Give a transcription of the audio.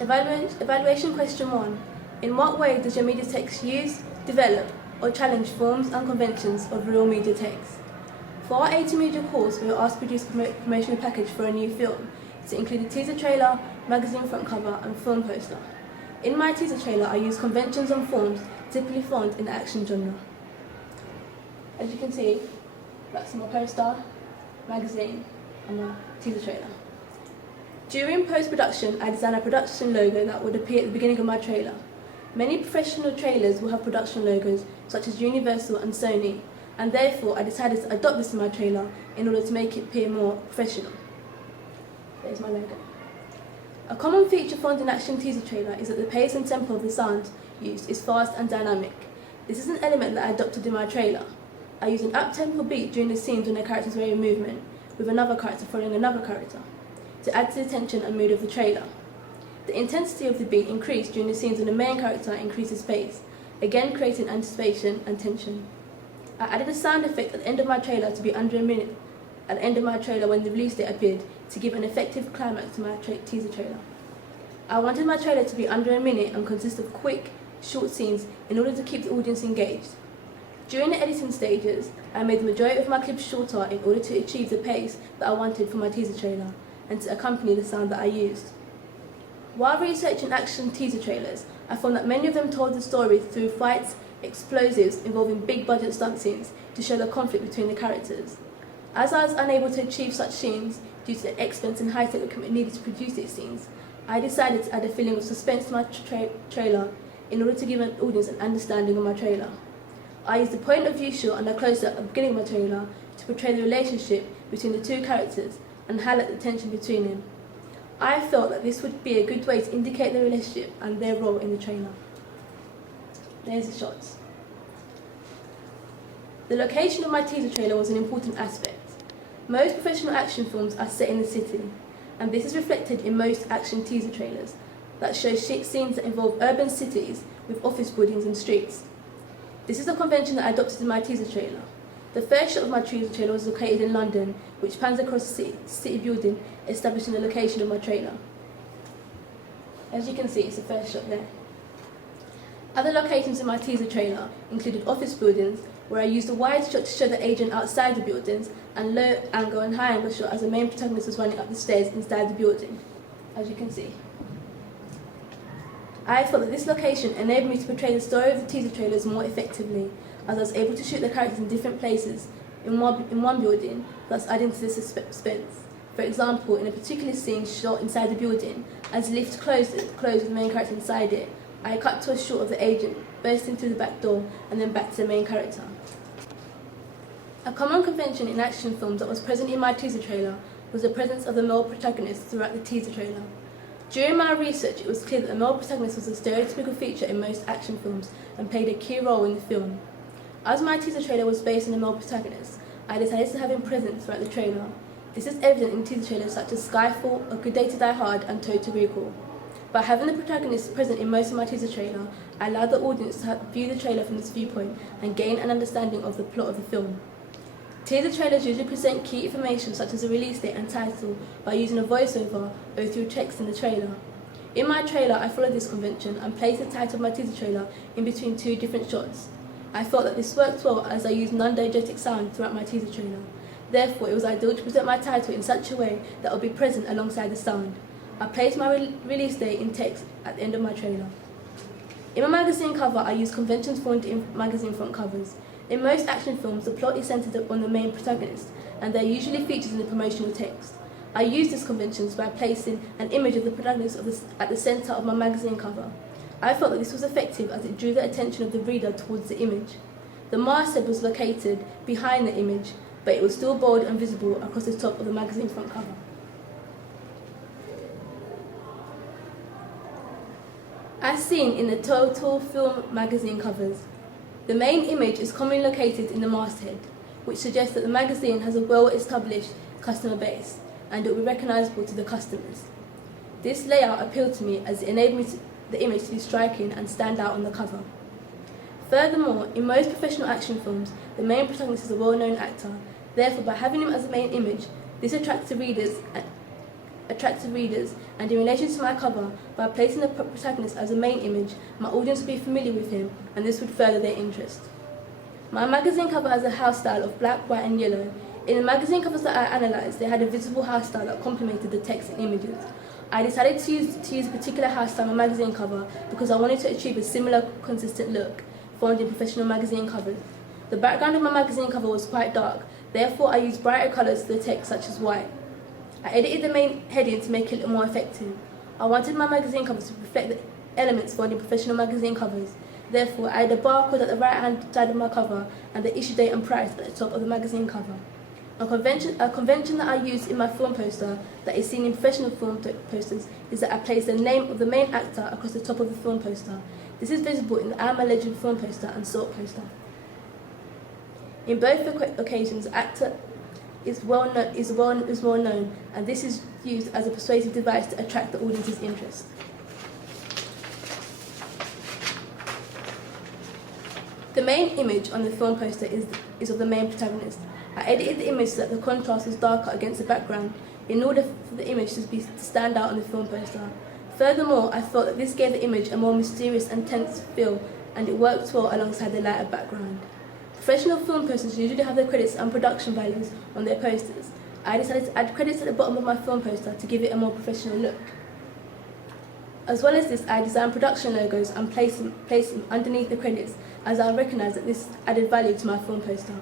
Evaluation question 1. In what way does your media text use, develop, or challenge forms and conventions of real media text? For our A2 Media course, we were asked to produce a promotional package for a new film to include a teaser trailer, magazine front cover, and film poster. In my teaser trailer, I use conventions and forms typically found in the action genre. As you can see, that's my poster, magazine, and my teaser trailer. During post-production, I designed a production logo that would appear at the beginning of my trailer. Many professional trailers will have production logos such as Universal and Sony, and therefore I decided to adopt this in my trailer in order to make it appear more professional. There's my logo. A common feature found in action teaser trailer is that the pace and tempo of the sound used is fast and dynamic. This is an element that I adopted in my trailer. I use an up-tempo beat during the scenes when the characters are in movement, with another character following another character, to add to the tension and mood of the trailer. The intensity of the beat increased during the scenes when the main character increases pace, again creating anticipation and tension. I added a sound effect at the end of my trailer to be under a minute at the end of my trailer when the release date appeared to give an effective climax to my teaser trailer. I wanted my trailer to be under a minute and consist of quick, short scenes in order to keep the audience engaged. During the editing stages, I made the majority of my clips shorter in order to achieve the pace that I wanted for my teaser trailer and to accompany the sound that I used. While researching action teaser trailers, I found that many of them told the story through fights, explosives involving big budget stunt scenes to show the conflict between the characters. As I was unable to achieve such scenes due to the expense and high-tech equipment needed to produce these scenes, I decided to add a feeling of suspense to my trailer in order to give an audience an understanding of my trailer. I used the point of view shot and a close-up at the beginning of my trailer to portray the relationship between the two characters and highlight the tension between them. I felt that this would be a good way to indicate the relationship and their role in the trailer. There's the shots. The location of my teaser trailer was an important aspect. Most professional action films are set in the city, and this is reflected in most action teaser trailers that show scenes that involve urban cities with office buildings and streets. This is a convention that I adopted in my teaser trailer. The first shot of my teaser trailer was located in London, which pans across the city building, establishing the location of my trailer. As you can see, it's the first shot there. Other locations in my teaser trailer included office buildings, where I used a wide shot to show the agent outside the buildings, and low angle and high angle shot as the main protagonist was running up the stairs inside the building, as you can see. I thought that this location enabled me to portray the story of the teaser trailers more effectively, as I was able to shoot the characters in different places in one building, thus adding to the suspense. For example, in a particular scene shot inside the building, as the lift closed with the main character inside it, I cut to a shot of the agent bursting through the back door and then back to the main character. A common convention in action films that was present in my teaser trailer was the presence of the male protagonist throughout the teaser trailer. During my research, it was clear that the male protagonist was a stereotypical feature in most action films and played a key role in the film. As my teaser trailer was based on a male protagonist, I decided to have him present throughout the trailer. This is evident in teaser trailers such as Skyfall, A Good Day to Die Hard, and Total Recall. By having the protagonist present in most of my teaser trailer, I allowed the audience to view the trailer from this viewpoint and gain an understanding of the plot of the film. Teaser trailers usually present key information such as a release date and title by using a voiceover or through text in the trailer. In my trailer, I followed this convention and placed the title of my teaser trailer in between two different shots. I felt that this worked well as I used non-diegetic sound throughout my teaser trailer. Therefore, it was ideal to present my title in such a way that it would be present alongside the sound. I placed my release date in text at the end of my trailer. In my magazine cover, I used conventions found in magazine front covers. In most action films, the plot is centered on the main protagonist, and they're usually featured in the promotional text. I used these conventions by placing an image of the protagonist at the center of my magazine cover. I felt that this was effective as it drew the attention of the reader towards the image. The masthead was located behind the image, but it was still bold and visible across the top of the magazine front cover. As seen in the Total Film magazine covers, the main image is commonly located in the masthead, which suggests that the magazine has a well-established customer base and it will be recognizable to the customers. This layout appealed to me as it enabled the image to be striking and stand out on the cover. Furthermore, in most professional action films, the main protagonist is a well-known actor. Therefore, by having him as the main image, this attracts the readers attractive readers, and in relation to my cover, by placing the protagonist as the main image, my audience would be familiar with him, and this would further their interest. My magazine cover has a house style of black, white, and yellow. In the magazine covers that I analysed, they had a visible house style that complemented the text and images. I decided to use a particular house style on my magazine cover because I wanted to achieve a similar, consistent look found in professional magazine covers. The background of my magazine cover was quite dark, therefore I used brighter colours to the text, such as white. I edited the main heading to make it look more effective. I wanted my magazine covers to reflect the elements found in professional magazine covers. Therefore, I had a barcode at the right-hand side of my cover and the issue date and price at the top of the magazine cover. A convention that I use in my film poster that is seen in professional film posters is that I place the name of the main actor across the top of the film poster. This is visible in the I'm a Legend film poster and Salt poster. In both occasions, the actor is well known, and this is used as a persuasive device to attract the audience's interest. The main image on the film poster is of the main protagonist. I edited the image so that the contrast was darker against the background in order for the image to stand out on the film poster. Furthermore, I felt that this gave the image a more mysterious and tense feel, and it worked well alongside the lighter background. Professional film posters usually have their credits and production values on their posters. I decided to add credits at the bottom of my film poster to give it a more professional look. As well as this, I designed production logos and placed them underneath the credits, as I recognised that this added value to my film poster.